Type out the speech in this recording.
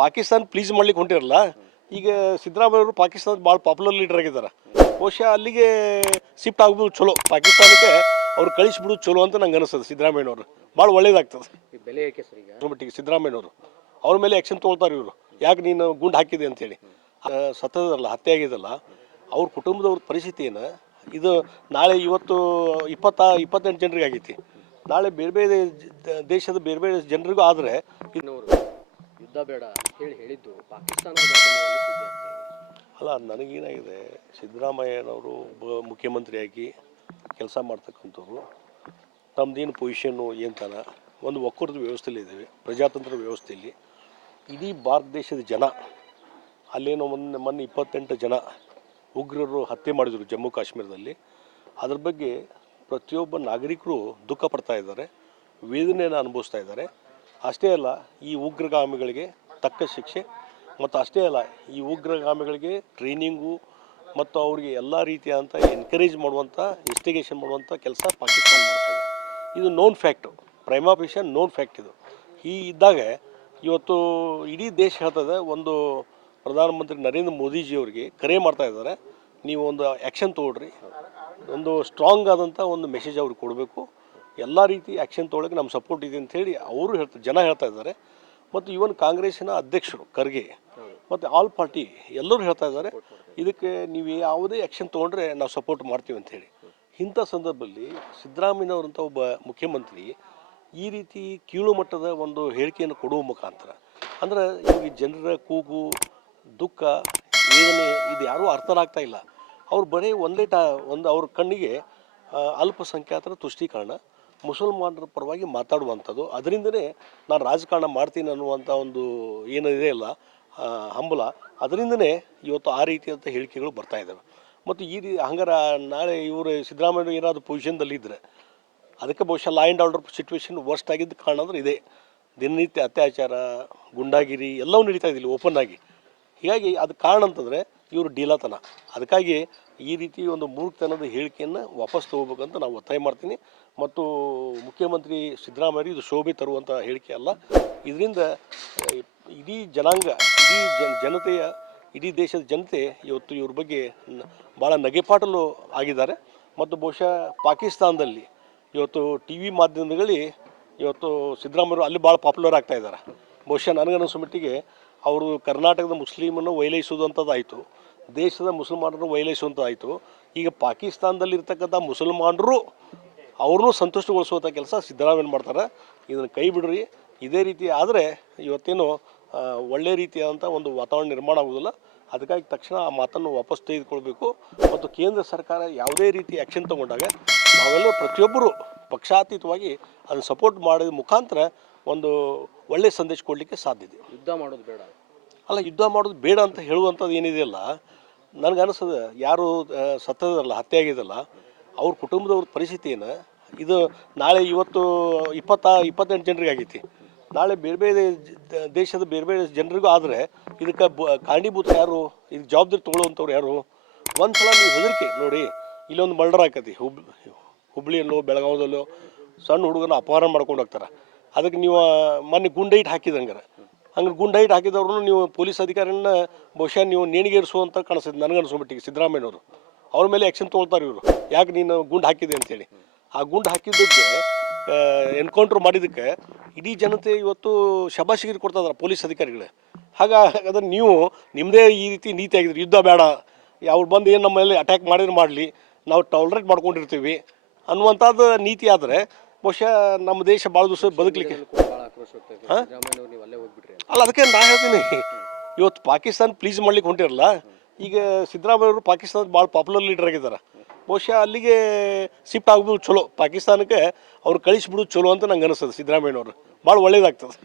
Pakistan please ಮಾಡ್ಲಿಕ್ಕೆ ಹೊಂಟಿರಲ್ಲ. ಈಗ ಸಿದ್ದರಾಮಯ್ಯ ಅವರು ಪಾಕಿಸ್ತಾನದ ಭಾಳ ಪಾಪ್ಯುಲರ್ ಲೀಡರ್ ಆಗಿದ್ದಾರೆ. ಬಹುಶಃ ಅಲ್ಲಿಗೆ ಶಿಫ್ಟ್ ಆಗ್ಬೋದು ಚಲೋ, ಪಾಕಿಸ್ತಾನಕ್ಕೆ ಅವ್ರು ಕಳಿಸ್ಬಿಡೋದು ಚಲೋ ಅಂತ ನಂಗೆ ಅನಿಸ್ತದೆ. ಸಿದ್ದರಾಮಯ್ಯನವರು ಭಾಳ ಒಳ್ಳೇದಾಗ್ತದೆ. ಬೆಲೆ ಏಕೆ ಸರ್ ಈಗ ಮಟ್ಟಿಗೆ ಸಿದ್ದರಾಮಯ್ಯನವರು ಅವ್ರ ಮೇಲೆ ಆ್ಯಕ್ಷನ್ ತೊಗೊಳ್ತಾರೆ. ಇವರು ಯಾಕೆ ನೀನು ಗುಂಡು ಹಾಕಿದೆ ಅಂತೇಳಿ ಸತ್ತದಲ್ಲ, ಹತ್ಯೆ ಆಗಿದಲ್ಲ, ಅವ್ರ ಕುಟುಂಬದವ್ರ ಪರಿಸ್ಥಿತಿ ಏನು ಇದು. ನಾಳೆ ಇವತ್ತು 28 ಜನರಿಗೆ ಆಗೈತಿ, ನಾಳೆ ಬೇರೆ ಬೇರೆ ದೇಶದ ಬೇರೆ ಬೇರೆ ಜನರಿಗೂ ಆದರೆ ಯುದ್ಧ ಬೇಡ ಹೇಳಿ ಹೇಳಿದ್ದು ಪಾಕಿಸ್ತಾನದ ಮಾಧ್ಯಮದಲ್ಲಿ ಸುದ್ದಿ ಆಗ್ತಾ ಇದೆ. ಅಲ್ಲ, ನನಗೇನಾಗಿದೆ, ಸಿದ್ದರಾಮಯ್ಯನವರು ಮುಖ್ಯಮಂತ್ರಿಯಾಗಿ ಕೆಲಸ ಮಾಡ್ತಕ್ಕಂಥವ್ರು ತಮ್ಮದೇನು ಪೊಸಿಷನ್ನು ಏನಂತಾನ ಒಂದು ಒಕ್ಕೂಟದ ವ್ಯವಸ್ಥೆಯಲ್ಲಿ ಇದ್ದೇವೆ, ಪ್ರಜಾತಂತ್ರ ವ್ಯವಸ್ಥೆಯಲ್ಲಿ. ಇಡೀ ಭಾರತ ದೇಶದ ಜನ ಅಲ್ಲೇನೋ ಮೊನ್ನೆ 28 ಜನ ಉಗ್ರರು ಹತ್ಯೆ ಮಾಡಿದರು ಜಮ್ಮು ಕಾಶ್ಮೀರದಲ್ಲಿ. ಅದ್ರ ಬಗ್ಗೆ ಪ್ರತಿಯೊಬ್ಬ ನಾಗರಿಕರು ದುಃಖ ಪಡ್ತಾ ಇದ್ದಾರೆ, ವೇದನೆಯನ್ನು ಅನುಭವಿಸ್ತಾ ಇದ್ದಾರೆ. ಅಷ್ಟೇ ಅಲ್ಲ, ಈ ಉಗ್ರಗಾಮಿಗಳಿಗೆ ತಕ್ಕ ಶಿಕ್ಷೆ ಮತ್ತು ಅಷ್ಟೇ ಅಲ್ಲ, ಈ ಉಗ್ರಗಾಮಿಗಳಿಗೆ ಟ್ರೈನಿಂಗು ಮತ್ತು ಅವರಿಗೆ ಎಲ್ಲ ರೀತಿಯಾದಂಥ ಎನ್ಕರೇಜ್ ಮಾಡುವಂಥ, ಇನ್ವೆಸ್ಟಿಗೇಷನ್ ಮಾಡುವಂಥ ಕೆಲಸ ಪಾಕಿಸ್ತಾನ ಮಾಡ್ತಾಯಿದೆ. ಇದು known fact, prima facie known fact. ಇದು ಇದ್ದಾಗ ಇವತ್ತು ಇಡೀ ದೇಶ ಹೇಳ್ತದೆ, ಒಂದು ಪ್ರಧಾನಮಂತ್ರಿ ನರೇಂದ್ರ ಮೋದಿಜಿಯವರಿಗೆ ಕರೆ ಮಾಡ್ತಾ ಇದ್ದಾರೆ, ನೀವು ಒಂದು ಆ್ಯಕ್ಷನ್ ತೊಗೊಳ್ರಿ, ಒಂದು ಸ್ಟ್ರಾಂಗ್ ಆದಂಥ ಒಂದು ಮೆಸೇಜ್ ಅವ್ರಿಗೆ ಕೊಡಬೇಕು, ಎಲ್ಲ ರೀತಿ ಆ್ಯಕ್ಷನ್ ತೊಗೊಳಕ್ಕೆ ನಮ್ಮ ಸಪೋರ್ಟ್ ಇದೆ ಅಂಥೇಳಿ ಅವರು ಜನ ಹೇಳ್ತಾ ಇದ್ದಾರೆ. ಮತ್ತು ಇವನ್ ಕಾಂಗ್ರೆಸ್ಸಿನ ಅಧ್ಯಕ್ಷರು ಖರ್ಗೆ ಮತ್ತು ಆಲ್ ಪಾರ್ಟಿ ಎಲ್ಲರೂ ಹೇಳ್ತಾ ಇದ್ದಾರೆ, ಇದಕ್ಕೆ ನೀವು ಯಾವುದೇ ಆ್ಯಕ್ಷನ್ ತೊಗೊಂಡ್ರೆ ನಾವು ಸಪೋರ್ಟ್ ಮಾಡ್ತೀವಿ ಅಂಥೇಳಿ. ಇಂಥ ಸಂದರ್ಭದಲ್ಲಿ ಸಿದ್ದರಾಮಯ್ಯನವರಂಥ ಒಬ್ಬ ಮುಖ್ಯಮಂತ್ರಿ ಈ ರೀತಿ ಕೀಳು ಮಟ್ಟದ ಒಂದು ಹೇಳಿಕೆಯನ್ನು ಕೊಡುವ ಮುಖಾಂತರ ಅಂದರೆ ಇವಾಗ ಜನರ ಕೂಗು, ದುಃಖ, ವೇದನೆ ಇದು ಯಾರೂ ಅರ್ಥನಾಗ್ತಾ ಇಲ್ಲ. ಅವ್ರು ಬರೀ ಒಂದು ಅವ್ರ ಕಣ್ಣಿಗೆ ಅಲ್ಪಸಂಖ್ಯಾತರ ತುಷ್ಟೀಕರಣ, ಮುಸಲ್ಮಾನರ ಪರವಾಗಿ ಮಾತಾಡುವಂಥದ್ದು, ಅದರಿಂದನೇ ನಾನು ರಾಜಕಾರಣ ಮಾಡ್ತೀನಿ ಅನ್ನುವಂಥ ಒಂದು ಏನಿದೆ ಅಲ್ಲ ಹಂಬಲ, ಅದರಿಂದನೇ ಇವತ್ತು ಆ ರೀತಿಯಾದಂಥ ಹೇಳಿಕೆಗಳು ಬರ್ತಾ ಇದ್ದಾವೆ. ಮತ್ತು ಹಂಗಾರೆ ನಾಳೆ ಇವರು ಸಿದ್ದರಾಮಯ್ಯ ಏನಾದರೂ ಪೊಸಿಷನ್ದಲ್ಲಿದ್ದರೆ ಅದಕ್ಕೆ ಬಹುಶಃ law and order situation worst ಆಗಿದ್ದ ಕಾರಣ ಅಂದರೆ ಇದೆ. ದಿನನಿತ್ಯ ಅತ್ಯಾಚಾರ, ಗುಂಡಾಗಿರಿ ಎಲ್ಲವೂ ನಡೀತಾ ಇದ್ದಿಲ್ಲ ಓಪನ್ ಆಗಿ. ಹೀಗಾಗಿ ಅದಕ್ಕೆ ಕಾರಣ ಅಂತಂದರೆ ಇವರು ಡೀಲಾತನ. ಅದಕ್ಕಾಗಿ ಈ ರೀತಿ ಒಂದು ಮೂರ್ಖತನದ ಹೇಳಿಕೆಯನ್ನು ವಾಪಸ್ ತೊಗೋಬೇಕಂತ ನಾವು ಒತ್ತಾಯ ಮಾಡ್ತೀನಿ. ಮತ್ತು ಮುಖ್ಯಮಂತ್ರಿ ಸಿದ್ದರಾಮಯ್ಯ ಇದು ಶೋಭೆ ತರುವಂಥ ಹೇಳಿಕೆ ಅಲ್ಲ. ಇದರಿಂದ ಇಡೀ ಜನಾಂಗ, ಇಡೀ ಜನತೆಯ, ಇಡೀ ದೇಶದ ಜನತೆ ಇವತ್ತು ಇವ್ರ ಬಗ್ಗೆ ಭಾಳ ನಗೆಪಾಟಲು ಆಗಿದ್ದಾರೆ. ಮತ್ತು ಬಹುಶಃ ಪಾಕಿಸ್ತಾನದಲ್ಲಿ ಇವತ್ತು ಟಿ ವಿ ಮಾಧ್ಯಮಗಳಲ್ಲಿ ಇವತ್ತು ಸಿದ್ದರಾಮಯ್ಯರು ಅಲ್ಲಿ ಭಾಳ ಪಾಪ್ಯುಲರ್ ಆಗ್ತಾ ಇದ್ದಾರೆ. ಬಹುಶಃ ನನಗನ್ನಿಸೋ ಮಟ್ಟಿಗೆ ಅವರು ಕರ್ನಾಟಕದ ಮುಸ್ಲಿಮನ್ನು ವೈಲೈಸೋದಂಥದ್ದಾಯಿತು, ದೇಶದ ಮುಸಲ್ಮಾನರನ್ನು ವೈಲೈಸುವಂಥದ್ದಾಯಿತು. ಈಗ ಪಾಕಿಸ್ತಾನದಲ್ಲಿರ್ತಕ್ಕಂಥ ಮುಸಲ್ಮಾನರು ಅವ್ರನ್ನೂ ಸಂತುಷ್ಟಗೊಳಿಸುವಂಥ ಕೆಲಸ ಸಿದ್ದರಾಮಯ್ಯ ಮಾಡ್ತಾರೆ. ಇದನ್ನು ಕೈ ಬಿಡ್ರಿ. ಇದೇ ರೀತಿ ಆದರೆ ಇವತ್ತೇನು ಒಳ್ಳೆ ರೀತಿಯಾದಂಥ ಒಂದು ವಾತಾವರಣ ನಿರ್ಮಾಣ ಆಗೋದಿಲ್ಲ. ಅದಕ್ಕಾಗಿ ತಕ್ಷಣ ಆ ಮಾತನ್ನು ವಾಪಸ್ ತೆಗೆದುಕೊಳ್ಬೇಕು. ಮತ್ತು ಕೇಂದ್ರ ಸರ್ಕಾರ ಯಾವುದೇ ರೀತಿ ಆ್ಯಕ್ಷನ್ ತೊಗೊಂಡಾಗ ನಾವೆಲ್ಲ ಪ್ರತಿಯೊಬ್ಬರು ಪಕ್ಷಾತೀತವಾಗಿ ಅದನ್ನು ಸಪೋರ್ಟ್ ಮಾಡಿದ ಮುಖಾಂತರ ಒಂದು ಒಳ್ಳೆಯ ಸಂದೇಶ ಕೊಡಲಿಕ್ಕೆ ಸಾಧ್ಯ ಇದೆ. ಯುದ್ಧ ಮಾಡೋದು ಬೇಡ ಅಲ್ಲ, ಯುದ್ಧ ಮಾಡೋದು ಬೇಡ ಅಂತ ಹೇಳುವಂಥದ್ದು ಏನಿದೆಯಲ್ಲ, ನನಗನ್ನಿಸ್ತದೆ ಯಾರು ಸತ್ತದಲ್ಲ, ಹತ್ಯೆ ಆಗಿದಲ್ಲ, ಅವ್ರ ಕುಟುಂಬದವ್ರ ಪರಿಸ್ಥಿತಿ ಏನು ಇದು. ನಾಳೆ ಇವತ್ತು 28 ಜನರಿಗೆ ಆಗೈತಿ, ನಾಳೆ ಬೇರೆ ಬೇರೆ ದೇಶದ ಬೇರೆ ಬೇರೆ ಜನರಿಗೂ ಆದರೆ ಇದಕ್ಕೆ ಕಾರಣೀಭೂತ ಯಾರು, ಇದಕ್ಕೆ ಜವಾಬ್ದಾರಿ ತೊಗೊಳ್ಳುವಂಥವ್ರು ಯಾರು? ಒಂದು ಸಲ ನೀವು ಹೆದರಿಕೆ ನೋಡಿ, ಇಲ್ಲೊಂದು ಮರ್ಡರ್ ಆಕತಿ, ಹುಬ್ಳಿಯಲ್ಲೋ ಬೆಳಗಾವದಲ್ಲೋ ಸಣ್ಣ ಹುಡುಗನ ಅಪಹರಣ ಮಾಡ್ಕೊಂಡು ಹೋಗ್ತಾರೆ. ಅದಕ್ಕೆ ನೀವು ಮೊನ್ನೆ ಗುಂಡೈಟ್ ಹಾಕಿದಂಗಾರೆ, ಹಂಗೆ ಗುಂಡೈಟ್ ಹಾಕಿದವ್ರನ್ನ ನೀವು ಪೊಲೀಸ್ ಅಧಿಕಾರಿನ ಬಹುಶಃ ನೀವು ನೇಣಿಗೇರಿಸುವಂತ ಕಾಣಿಸ್ತದೆ ನನಗನ್ನಿಸ್ಬಿಟ್ಟಿಗೆ. ಸಿದ್ದರಾಮಯ್ಯನವರು ಅವ್ರ ಮೇಲೆ ಆ್ಯಕ್ಷನ್ ತೊಗೊಳ್ತಾರೆ ಇವರು, ಯಾಕೆ ನೀನು ಗುಂಡು ಹಾಕಿದೆ ಅಂತೇಳಿ. ಆ ಗುಂಡು ಹಾಕಿದ್ದಕ್ಕೆ ಎನ್ಕೌಂಟ್ರ್ ಮಾಡಿದ್ದಕ್ಕೆ ಇಡೀ ಜನತೆ ಇವತ್ತು ಶಬಾಷಿಗಿರಿ ಕೊಡ್ತಾ ಇದ್ದಾರೆ ಪೊಲೀಸ್ ಅಧಿಕಾರಿಗಳೇ. ಹಾಗಾದ್ರೆ ನೀವು ನಿಮ್ಮದೇ ಈ ರೀತಿ ನೀತಿ ಆಗಿದ್ರಿ, ಯುದ್ಧ ಬೇಡ, ಅವ್ರು ಬಂದು ಏನು ನಮ್ಮ ಮೇಲೆ ಅಟ್ಯಾಕ್ ಮಾಡಿದ್ರೆ ಮಾಡಲಿ, ನಾವು ಟಾಲರೇಟ್ ಮಾಡ್ಕೊಂಡಿರ್ತೀವಿ ಅನ್ನುವಂಥದ್ದು ನೀತಿ ಆದರೆ ಬಹುಶಃ ನಮ್ಮ ದೇಶ ಭಾಳ ದಿವಸ ಬದುಕಲಿಕ್ಕೆ. ಅಲ್ಲ, ಅದಕ್ಕೆ ನಾನು ಹೇಳ್ತೀನಿ, ಇವತ್ತು ಪಾಕಿಸ್ತಾನ ಪ್ಲೀಸ್ ಮಾಡ್ಲಿಕ್ಕೆ ಹೊಂಟಿರಲ್ಲ. ಈಗ ಸಿದ್ದರಾಮಯ್ಯ ಅವರು ಪಾಕಿಸ್ತಾನದ ಭಾಳ ಪಾಪ್ಯುಲರ್ ಲೀಡರ್ ಆಗಿದ್ದಾರೆ. ಬಹುಶಃ ಅಲ್ಲಿಗೆ ಶಿಫ್ಟ್ ಆಗ್ಬೋದು ಚಲೋ, ಪಾಕಿಸ್ತಾನಕ್ಕೆ ಅವ್ರು ಕಳಿಸ್ಬಿಡೋದು ಚಲೋ ಅಂತ ನಂಗೆ ಅನಿಸ್ತದೆ. ಸಿದ್ದರಾಮಯ್ಯನವರು ಭಾಳ ಒಳ್ಳೇದಾಗ್ತದೆ.